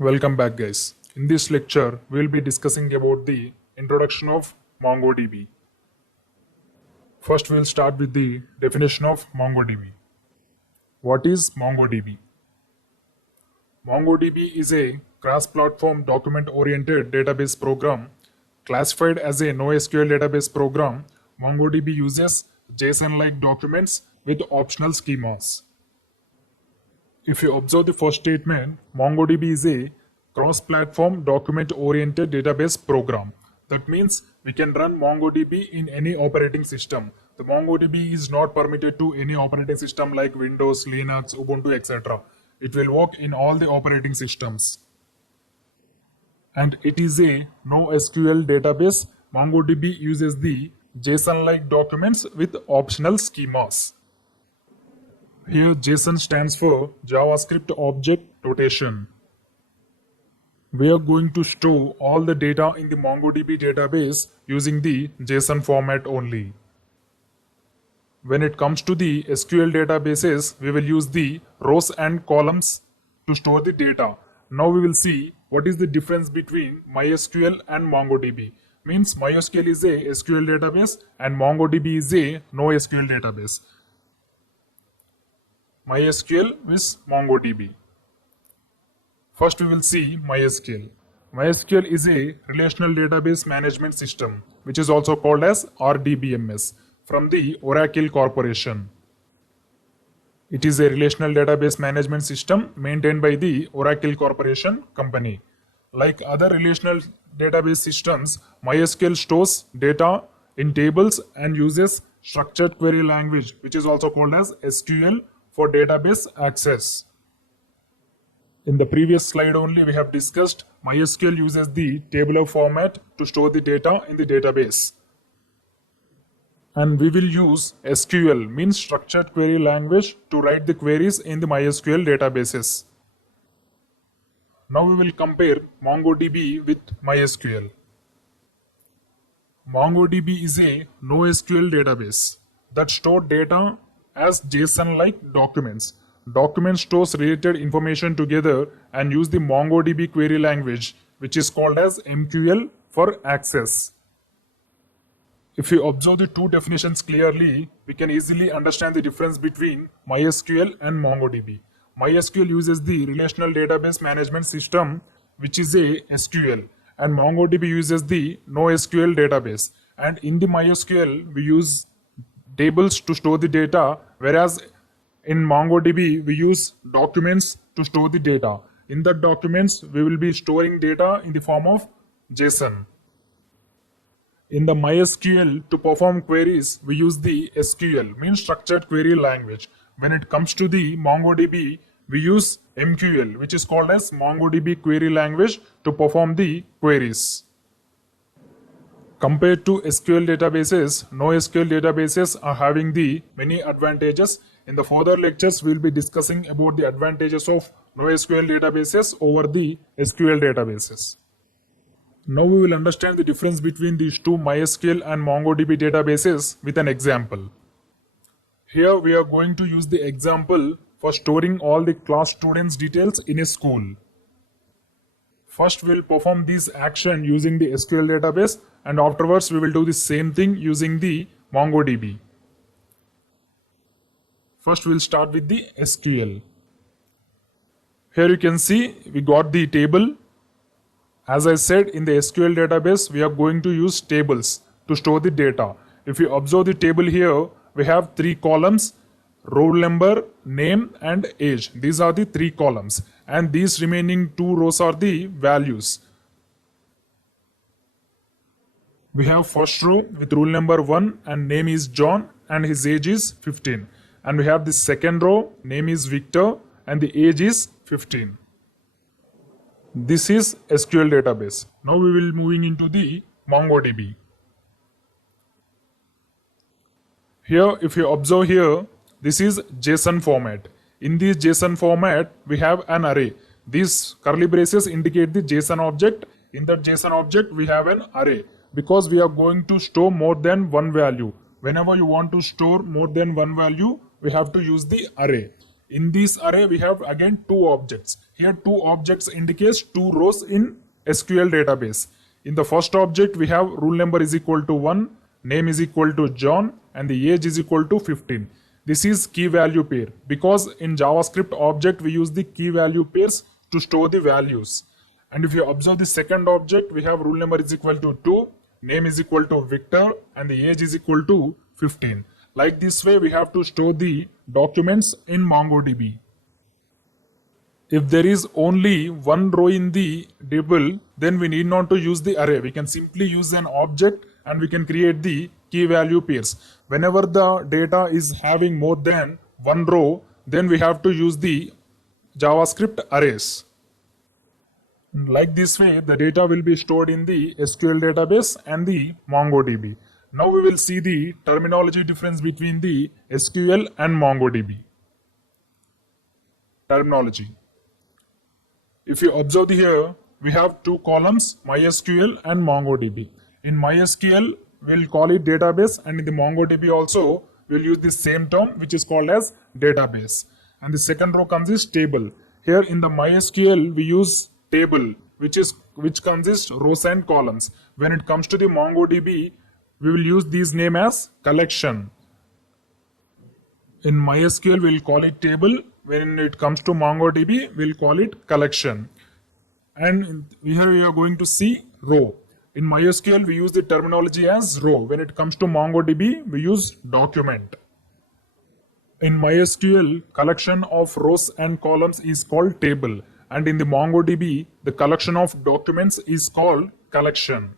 Welcome back, guys. In this lecture, we will be discussing about the introduction of MongoDB. First, we will start with the definition of MongoDB. What is MongoDB? MongoDB is a cross-platform document-oriented database program. Classified as a NoSQL database program, MongoDB uses JSON-like documents with optional schemas. If you observe the first statement, MongoDB is a cross-platform document-oriented database program. That means we can run MongoDB in any operating system. The MongoDB is not permitted to any operating system like Windows, Linux, Ubuntu, etc. It will work in all the operating systems. And it is a NoSQL database. MongoDB uses the JSON-like documents with optional schemas. Here JSON stands for JavaScript Object Notation. We are going to store all the data in the MongoDB database using the JSON format only. When it comes to the SQL databases, we will use the rows and columns to store the data. Now we will see what is the difference between MySQL and MongoDB. Means MySQL is a SQL database and MongoDB is a NoSQL database. MySQL with MongoDB. First we will see MySQL. MySQL is a relational database management system, which is also called as RDBMS, from the Oracle Corporation. It is a relational database management system maintained by the Oracle Corporation company. Like other relational database systems, MySQL stores data in tables and uses structured query language, which is also called as SQL, for database access. In the previous slide only, we have discussed MySQL uses the tabular format to store the data in the database. And we will use SQL, means structured query language, to write the queries in the MySQL databases. Now we will compare MongoDB with MySQL. MongoDB is a NoSQL database that stores data as JSON-like documents. Document stores related information together and use the MongoDB query language, which is called as MQL, for access. If you observe the two definitions clearly, we can easily understand the difference between MySQL and MongoDB. MySQL uses the relational database management system, which is a SQL, and MongoDB uses the NoSQL database. And in the MySQL, we use tables to store the data, whereas in MongoDB we use documents to store the data. In the documents we will be storing data in the form of JSON. In the MySQL, to perform queries we use the SQL, means structured query language. When it comes to the MongoDB, we use MQL, which is called as MongoDB query language, to perform the queries. Compared to SQL databases, NoSQL databases are having the many advantages. In the further lectures, we will be discussing about the advantages of NoSQL databases over the SQL databases. Now we will understand the difference between these two MySQL and MongoDB databases with an example. Here we are going to use the example for storing all the class students' details in a school. First we will perform this action using the SQL database, and afterwards we will do the same thing using the MongoDB. First we will start with the SQL. Here you can see we got the table. As I said, in the SQL database we are going to use tables to store the data. If you observe the table here, we have three columns: roll number, name and age. These are the three columns, and these remaining two rows are the values. We have first row with rule number 1 and name is John and his age is 15. And we have the second row, name is Victor and the age is 15. This is SQL database. Now we will moving into the MongoDB. Here, if you observe here, this is JSON format. In this JSON format, we have an array. These curly braces indicate the JSON object. In that JSON object, we have an array, because we are going to store more than one value. Whenever you want to store more than one value, we have to use the array. In this array, we have again two objects. Here two objects indicates two rows in SQL database. In the first object we have rule number is equal to 1, name is equal to John, and the age is equal to 15. This is key value pair because in JavaScript object we use the key value pairs to store the values. And if you observe the second object, we have rule number is equal to 2, name is equal to Victor, and the age is equal to 15. Like this way we have to store the documents in MongoDB. If there is only one row in the table, then we need not to use the array. We can simply use an object and we can create the key value pairs. Whenever the data is having more than one row, then we have to use the JavaScript arrays. Like this way, the data will be stored in the SQL database and the MongoDB. Now we will see the terminology difference between the SQL and MongoDB. Terminology. If you observe here, we have two columns, MySQL and MongoDB. In MySQL, we'll call it database, and in the MongoDB also, we'll use the same term which is called as database. And the second row comes is table. Here in the MySQL, we use table which consists rows and columns. When it comes to the MongoDB, we will use these name as collection. In MySQL, we'll call it table. When it comes to MongoDB, we'll call it collection. And here we are going to see row. In MySQL, we use the terminology as row. When it comes to MongoDB, we use document. In MySQL, collection of rows and columns is called table. And in the MongoDB, the collection of documents is called collection.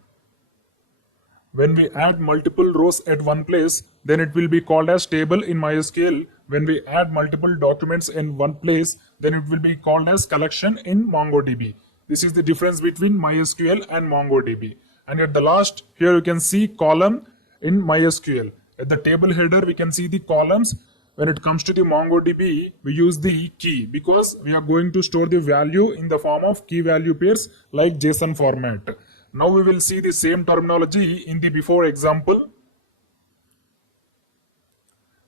When we add multiple rows at one place, then it will be called as table in MySQL. When we add multiple documents in one place, then it will be called as collection in MongoDB. This is the difference between MySQL and MongoDB. And at the last, here you can see column in MySQL. At the table header, we can see the columns. When it comes to the MongoDB, we use the key because we are going to store the value in the form of key value pairs like JSON format. Now we will see the same terminology in the before example.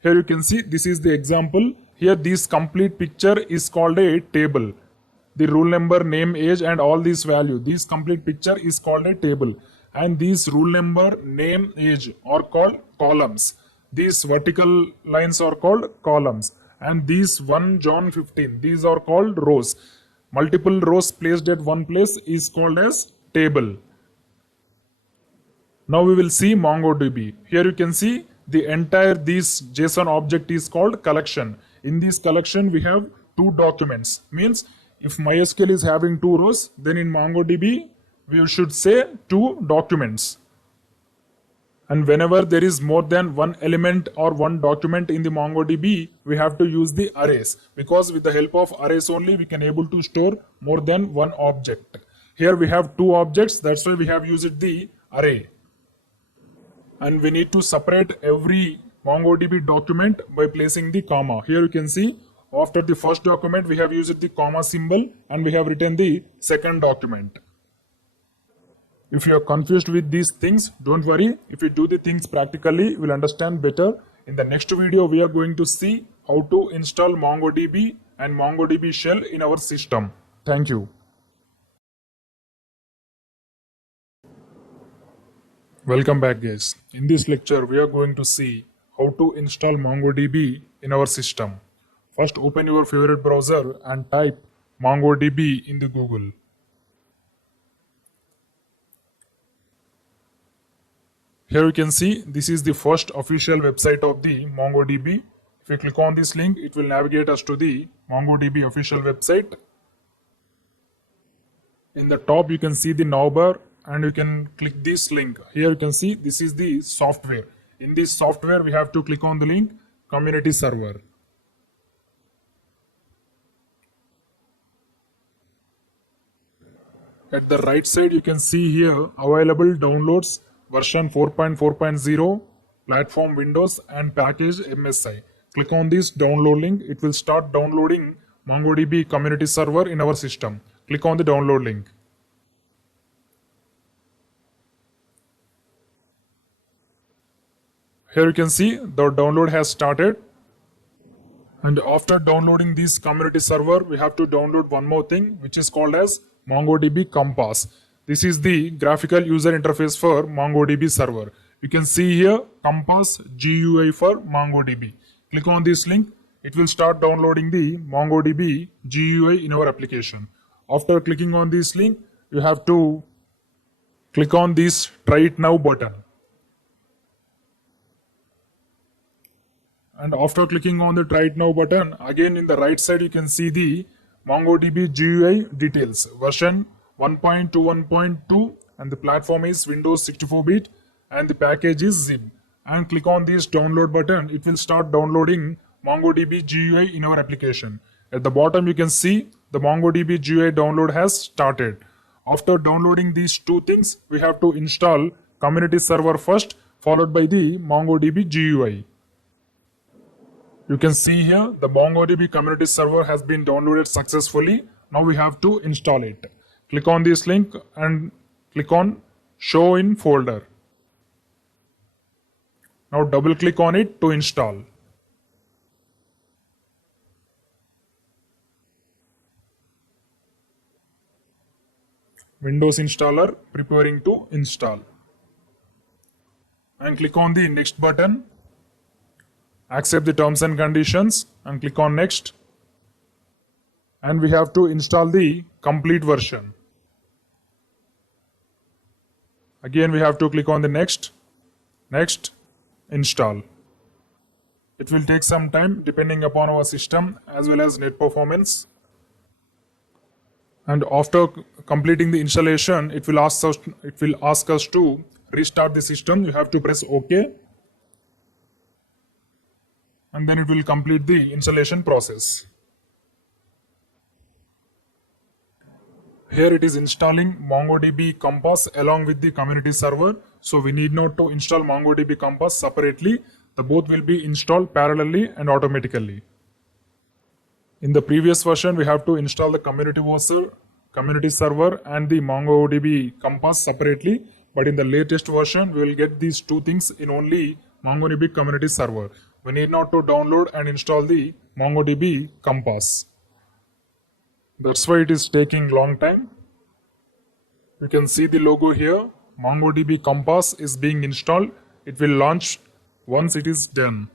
Here you can see this is the example. Here this complete picture is called a table. The rule number, name, age and all these value. This complete picture is called a table. And these rule number, name, age are called columns. These vertical lines are called columns. And these 1 John 15, these are called rows. Multiple rows placed at one place is called as table. Now we will see MongoDB. Here you can see the entire this JSON object is called collection. In this collection we have two documents. Means if MySQL is having two rows, then in MongoDB we should say two documents. And whenever there is more than one element or one document in the MongoDB, we have to use the arrays. Because with the help of arrays only, we can able to store more than one object. Here we have two objects, that's why we have used the array. And we need to separate every MongoDB document by placing the comma. Here you can see after the first document we have used the comma symbol and we have written the second document. If you are confused with these things, don't worry. If you do the things practically, you will understand better. In the next video, we are going to see how to install MongoDB and MongoDB shell in our system. Thank you. Welcome back, guys. In this lecture, we are going to see how to install MongoDB in our system. First, open your favorite browser and type MongoDB in the Google. Here you can see this is the first official website of the MongoDB. If you click on this link, it will navigate us to the MongoDB official website. In the top, you can see the navbar and you can click this link. Here you can see this is the software. In this software, we have to click on the link Community Server. At the right side, you can see here available downloads version 4.4.0, platform Windows and package MSI. Click on this download link. It will start downloading MongoDB Community Server in our system. Click on the download link. Here you can see the download has started. And after downloading this community server, we have to download one more thing, which is called as MongoDB Compass. This is the graphical user interface for MongoDB server. You can see here Compass GUI for MongoDB. Click on this link. It will start downloading the MongoDB GUI in our application. After clicking on this link, you have to click on this Try It Now button. And after clicking on the Try It Now button, again in the right side you can see the MongoDB GUI details, version 1.21.2, and the platform is Windows 64-bit and the package is zip. And click on this download button, it will start downloading MongoDB GUI in our application. At the bottom you can see the MongoDB GUI download has started. After downloading these two things, we have to install community server first, followed by the MongoDB GUI. You can see here the MongoDB community server has been downloaded successfully. Now we have to install it. Click on this link and click on Show in Folder. Now double click on it to install. Windows installer preparing to install. And click on the Next button. Accept the terms and conditions and click on Next. And we have to install the complete version. Again we have to click on the Next, Install. It will take some time depending upon our system as well as net performance. And after completing the installation, it will ask us to restart the system. You have to press OK. And then it will complete the installation process. Here it is installing MongoDB Compass along with the community server. So we need not to install MongoDB Compass separately. The both will be installed parallelly and automatically. In the previous version, we have to install the community server and the MongoDB Compass separately. But in the latest version, we will get these two things in only MongoDB community server. We need not to download and install the MongoDB Compass. That's why it is taking long time. You can see the logo here. MongoDB Compass is being installed. It will launch once it is done.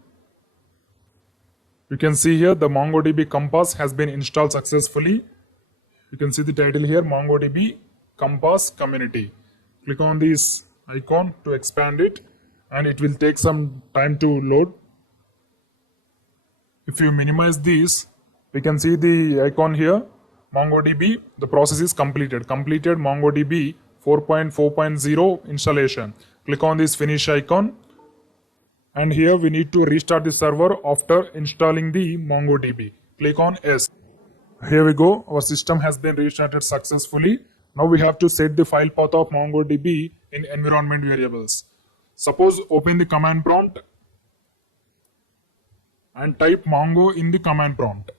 You can see here the MongoDB Compass has been installed successfully. You can see the title here, MongoDB Compass Community. Click on this icon to expand it and it will take some time to load. If you minimize this, we can see the icon here, MongoDB, the process is completed. Completed MongoDB 4.4.0 installation. Click on this finish icon. And here we need to restart the server after installing the MongoDB. Click on S. Here we go. Our system has been restarted successfully. Now we have to set the file path of MongoDB in environment variables. Suppose open the command prompt and type Mongo in the command prompt.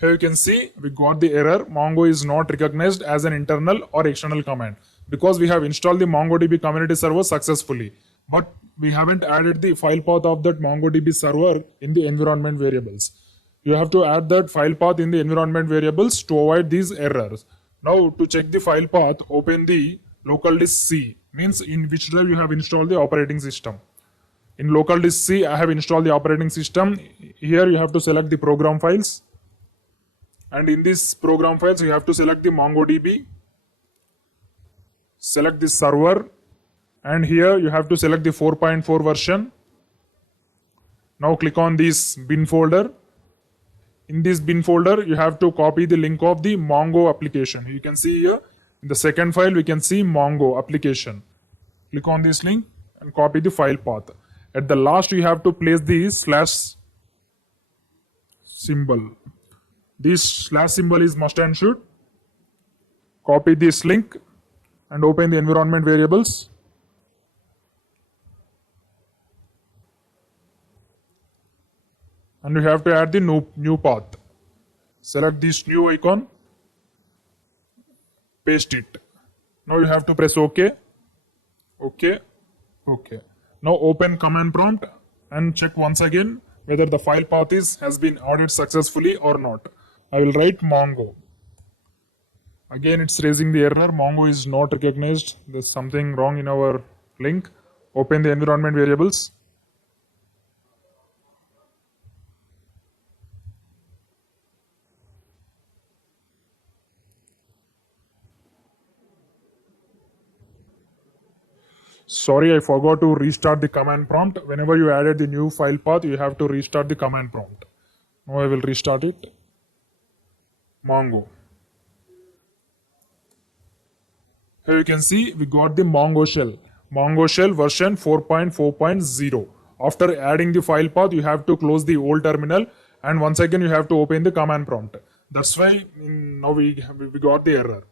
Here you can see we got the error. Mongo is not recognized as an internal or external command because we have installed the MongoDB community server successfully. But we haven't added the file path of that MongoDB server in the environment variables. You have to add that file path in the environment variables to avoid these errors. Now to check the file path, open the local disk C, means in which drive you have installed the operating system. In local disk C, I have installed the operating system. Here you have to select the program files. And in this program files, you have to select the MongoDB, select the server, and here you have to select the 4.4 version. Now click on this bin folder. In this bin folder, you have to copy the link of the Mongo application. You can see here, in the second file, we can see Mongo application. Click on this link and copy the file path. At the last, you have to place the slash symbol. This slash symbol is must and should. Copy this link and open the environment variables. And you have to add the new path. Select this new icon. Paste it. Now you have to press OK. OK. OK. Now open command prompt and check once again whether the file path has been added successfully or not. I will write Mongo. Again, it's raising the error. Mongo is not recognized. There's something wrong in our link. Open the environment variables. Sorry, I forgot to restart the command prompt. Whenever you added the new file path, you have to restart the command prompt. Now I will restart it. Mongo. Here you can see we got the Mongo shell. Mongo shell version 4.4.0. After adding the file path, you have to close the old terminal and once again you have to open the command prompt. That's why now we got the error.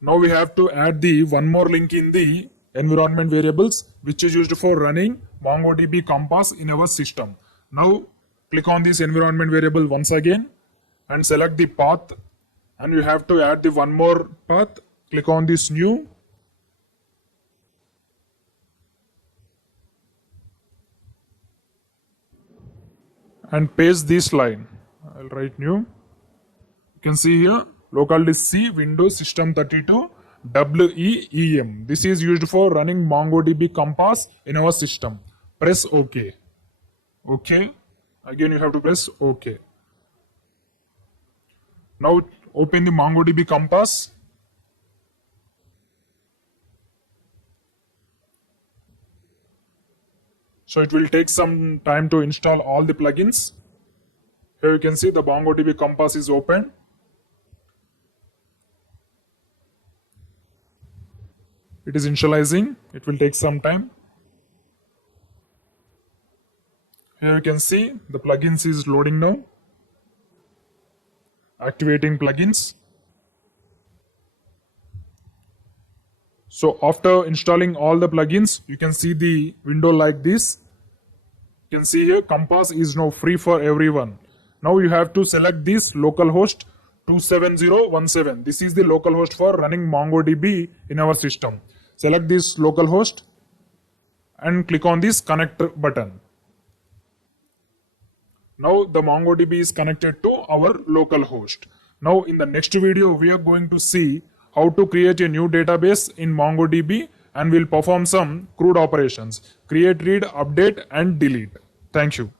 Now we have to add the one more link in the environment variables which is used for running MongoDB Compass in our system. Now click on this environment variable once again and select the path, and you have to add the one more path. Click on this new and paste this line. I'll write new. You can see here local disk C Windows System 32 WEEM. This is used for running MongoDB Compass in our system. Press OK. OK. Again you have to press OK. Now open the MongoDB Compass. So it will take some time to install all the plugins. Here you can see the MongoDB Compass is open. It is initializing. It will take some time. Here you can see the plugins is loading now. Activating plugins. So after installing all the plugins, you can see the window like this. You can see here Compass is now free for everyone. Now you have to select this localhost 27017. This is the localhost for running MongoDB in our system. Select this localhost and click on this connect button. Now the MongoDB is connected to our localhost. Now in the next video we are going to see how to create a new database in MongoDB and we'll perform some CRUD operations: create, read, update and delete. Thank you.